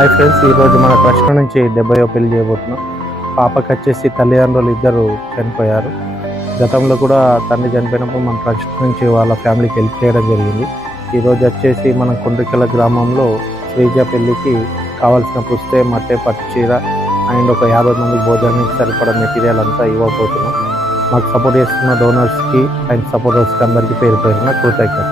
Hi friends, ఈరోజు మన trust నుంచి 70వ పెళ్లి చేయబోతున్నాం. పాపకి వచ్చేసి తల్లిదండ్రులు ఇద్దరు చనిపోయారు. గతంలో కూడా తండ్రి చనిపోయినప్పుడు మన ట్రస్ట్ నుంచి వాళ్ళ ఫ్యామిలీకి హెల్ప్ చేయడం జరిగింది. ఈరోజు వచ్చేసి మనం కొండ్రికల గ్రామంలో శ్రీజ పెళ్లికి కావాల్సిన పుస్తే మట్టె పట్టు చీర అండ్ ఒక 50 మంది భోజనానికి సరిపడా మెటీరియల్ అంతా ఇవ్వబోతున్నాం. మాకు సపోర్ట్ చేస్తున్న డోనర్స్కి అండ్ సపోర్టర్స్కి అందరికీ పేరు పేరున కృతజ్ఞత.